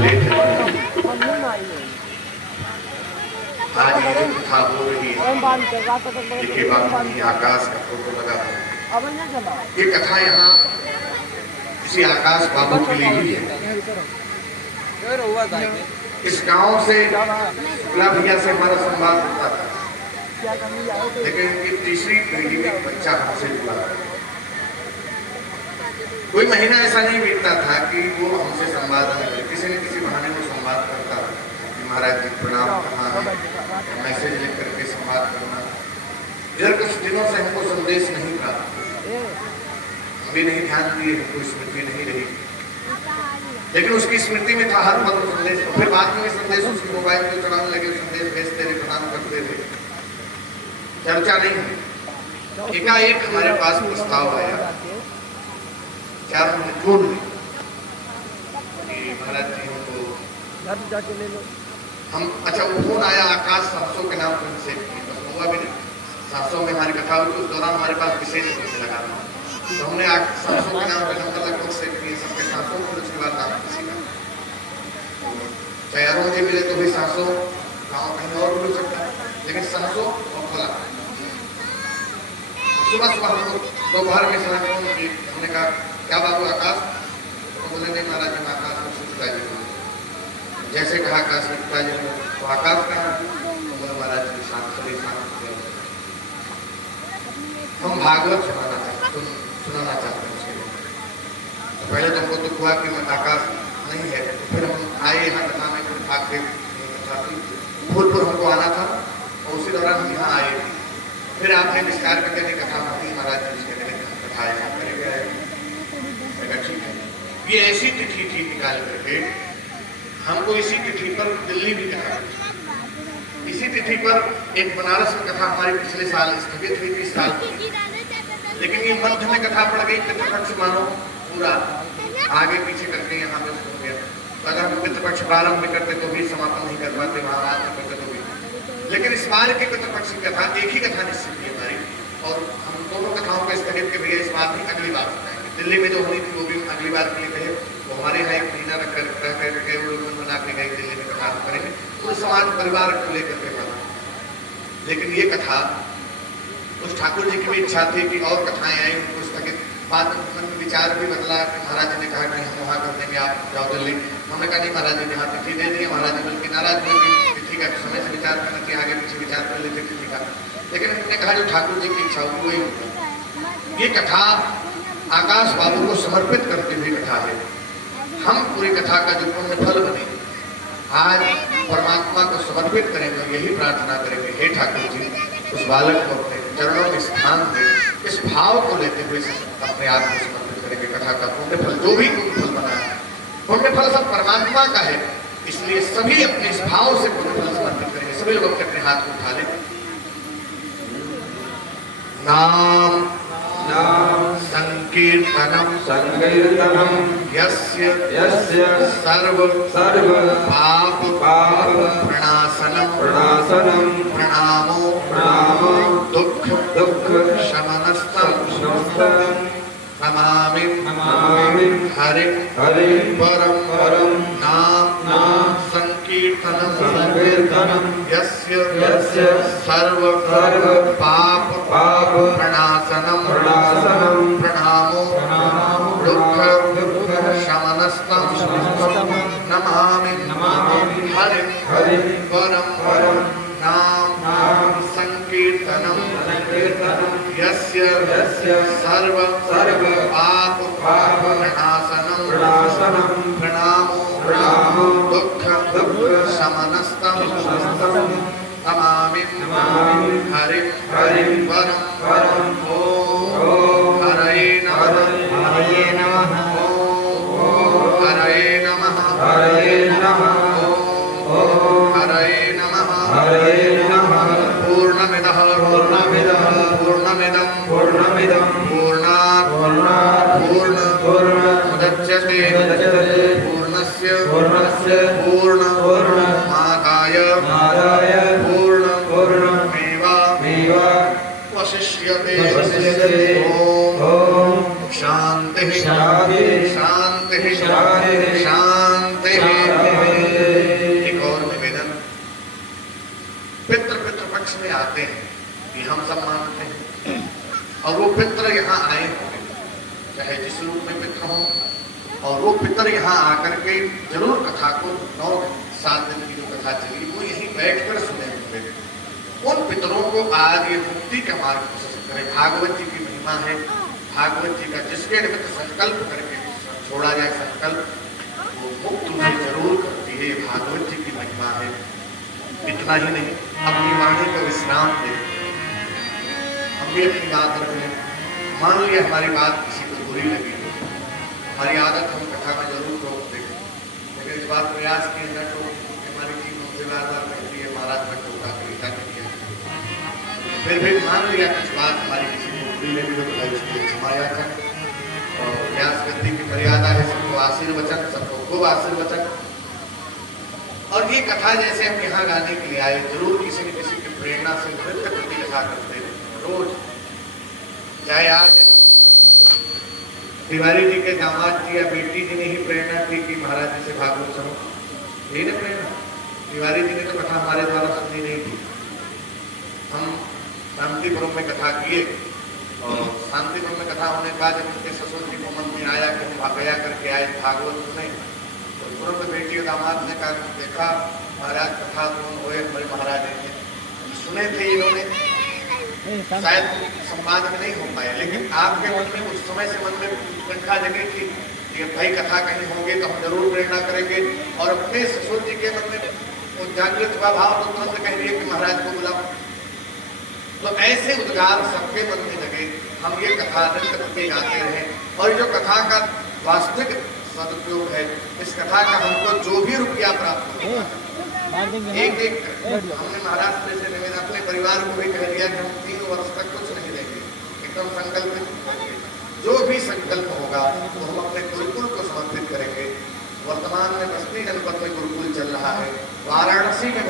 Late है। आज ये जो कथा हो रही है, देखिए बाबू आकाश का फोटो लगा है। ये कथा यहाँ किसी आकाश बाबू के लिए ही है। इस गांव से शुक्ला भैया से हमारा संवाद होता था, लेकिन इनकी तीसरी पीढ़ी में बच्चा हमसे जुड़ा। कोई महीना ऐसा नहीं बीतता था कि वो हमसे संवाद न करे, किसी न किसी बहाने वो संवाद करता कि महाराज जी प्रणाम, कहाँ है, मैसेज लिख करके संवाद करना। इधर कुछ दिनों से हमको संदेश नहीं प्राप्त, अभी नहीं ध्यान दिए, कोई स्मृति नहीं रही, लेकिन उसकी स्मृति में था हर पल संदेश। फिर बाद में संदेश उसके मोबाइल पे चलाने लगे, संदेश भेजते रहे, प्रणाम करते थे, चर्चा नहीं हुई। एकाएक हमारे पास प्रस्ताव आया 4 जून में, महाराज जी हमको हम अच्छा वो फोन आया आकाश 700 के नाम पर से हुआ भी नहीं। 700 में हमारी कथा हुई, उस दौरान हमारे पास विशेष लगा था, तो हमने 700 के नाम पर नंबर लगभग सेव किए सबके 700, फिर उसके बाद नाम किसी का चाहे यारों मुझे मिले तो भी 700 गाँव कहीं और मिल सकता है, लेकिन 700 और खुला। सुबह सुबह हम लोग दोपहर में हमने कहा क्या बाबू आकाश, तो बोले नहीं महाराज जी आकाश को सुखता जी। जैसे कहा आकाश सुखता जी तो आकाश का बोले महाराज जी शांत सभी शांत। हम भागवत सुनाना चाहते हैं उसके लिए। तो पहले तो हमको दुख हुआ कि आकाश नहीं है, तो फिर हम आए यहाँ कथा में, फिर भाग के फूलपुर हमको आना था और उसी दौरान हम यहाँ आए। फिर आपने विस्तार करके नहीं कथा होती महाराज जी उसके लिए कथा यहाँ करेंगे, ठीक है। ये ऐसी तिथि थी निकाल करके हमको इसी तिथि पर दिल्ली भी कथा, इसी तिथि पर एक बनारस में कथा हमारी पिछले साल स्थगित हुई थी, साल, लेकिन ये मध्य में कथा पड़ गई, पितृपक्ष मानो पूरा आगे पीछे करके यहाँ पे हो गया। अगर हम पितृपक्ष प्रारंभ भी करते तो भी समापन नहीं कर पाते, वहां करते तो भी। लेकिन इस बार की पितृपक्ष की कथा एक ही कथा निश्चित की हमारी, और हम दोनों कथाओं को स्थगित के भैया इस बार भी अगली बार बताएंगे। दिल्ली में जो हुई थी वो भी अगली बार के लिए कहे, वो हमारे यहाँ 1 महीना रख कर बना के गए, दिल्ली में कथा करेंगे तो समाज परिवार को लेकर के बना। लेकिन ये कथा उस ठाकुर जी की भी इच्छा थी कि और कथाएं आई, उनको स्थगित, बाद में विचार भी बदला कि महाराज जी ने कहा कि हम वहाँ कर देंगे, आप जाओ दिल्ली। हमने कहा नहीं महाराज जी ने यहाँ तिथि दे दी, महाराज जी बल्कि नाराज हुए कि तिथि का समय से विचार करना चाहिए, आगे पीछे विचार कर लेते तिथि का। लेकिन हमने कहा जो ठाकुर जी की इच्छा हुई वही होगा। ये कथा आकाश बाबू को समर्पित करती हुई कथा है। हम पूरी कथा का जो पुण्य फल बने आज परमात्मा को समर्पित करेंगे, यही प्रार्थना करेंगे, हे ठाकुर जी उस बालक को अपने चरणों में स्थान दे। इस भाव को लेते हुए अपने आप को समर्पित करेंगे। कथा का पुण्य फल जो भी पुण्य फल बना है, पुण्य फल सब परमात्मा का है, इसलिए सभी अपने इस भाव से पुण्य फल समर्पित करेंगे। सभी लोग अपने अपने हाथ को उठा लें। नाम संकीर्तनम यस्य सर्व पाप प्रणासनम प्रणामो दुख शमनस्तम नमामि हरि परम नाम संकीर्तनम यस्य सर्व पाप प्रणासनम प्रणामो दुख शमनस्तम नमामि हरि परम नाम संकीर्तनम यस्य सर्व पाप प्रणासनम प्रणामो दुख शमनस्तम नमामि हरि परम ओम हरे नमः हरे नमः ओम हरे नमः पूर्णमिदं पूर्णात् पूर्णमुदच्यते पूर्णस्य पूर्णमादाय पूर्णमेवावशिष्यते। ओम शांति शांति शांति। में आते हैं, ये हम सब मानते हैं। और वो पितर यहाँ आए होंगे, चाहे जिस रूप में पितर हों, और वो पितर यहाँ आकर के जरूर कथा को 9-7 दिन की जो कथा चली वो यहीं बैठकर सुने होंगे। उन पितरों को आज ये मुक्ति का मार्ग प्रशस्त करे। भागवत जी की महिमा है, भागवत जी का जिसके निमित्त संकल्प करके छोड़ा जाए संकल्प, वो मुक्त उसे जरूर करती है। भागवत जी की महिमा है। इतना ही नहीं, अपनी वाणी को विश्राम दे, हम भी अपनी बात रखें। मान लिया हमारी बात किसी को बुरी लगी, हमारी आदत हम कथा में जरूर रोक देंगे, लेकिन इस बात प्रयास किए न तो हमारी टीम हमसे बार-बार कहती है महाराज मैं टोका कविता नहीं किया। फिर भी मान लिया कुछ बात हमारी किसी को बुरी लगी तो उसके लिए क्षमा याचन और प्रयास करने की मर्यादा है। सबको आशीर्वचन, सबको खूब आशीर्वचन। और ये कथा जैसे हम यहाँ गाने के लिए आए, जरूर किसी न किसी की प्रेरणा से नृत्य प्रति कथा करते हैं रोज। चाहे आज तिवारी जी के दामाद जी या बेटी जी ने ही प्रेरणा की कि महाराज जी से भागवत सुनो, यही ना प्रेरणा। तिवारी जी ने तो कथा हमारे द्वारा सुनी नहीं थी। हम शांतिपुरम में कथा किए और शांतिपुरम में कथा होने के बाद जब उनके ससुर जी को मन में आया कि हम भागया करके आए भागवत सुने, तो तुरंत बेटी और दामाद ने कहा देखा महाराज कथा तो हुए हमारे महाराज जी सुने थे, इन्होंने शायद संवाद में नहीं हो पाए, लेकिन आपके मन में उस समय से मन में उत्कंठा जगी थी कि भाई कथा कहीं होगी तो हम जरूर प्रेरणा करेंगे। और अपने ससुर जी के मन में वो जागृत हुआ भाव तो तुरंत कह दिए कि महाराज को बुलाओ। तो ऐसे उद्गार सबके मन में लगे, हम ये कथा नृत्य प्रति गाते रहे। और जो कथा का वास्तविक सदुपयोग है, इस कथा का हमको जो भी रुपया प्राप्त होगा एक हमने महाराष्ट्र से निवेदन अपने परिवार को भी कह दिया कि हम 3 वर्ष तक कुछ नहीं देंगे, एकदम संकल्पित। जो भी संकल्प होगा तो हम अपने गुरुकुल को समर्पित करेंगे। वर्तमान में बस्ती जनपद में गुरुकुल चल रहा है, वाराणसी में